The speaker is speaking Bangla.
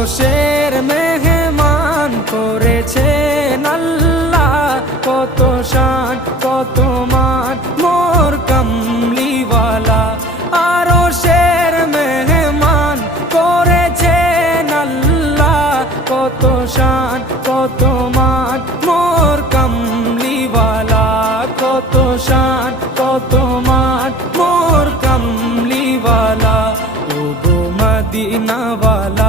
আরশের মেহমান করেছেন আল্লাহ, কত শান কত মান মোর কামলিওয়ালা। আরশের মেহমান করেছেন আল্লাহ, কত শান কত মান মোর কামলিওয়ালা, কত শান কত মান মোর কামলিওয়ালা। ও গো মদিনাওয়ালা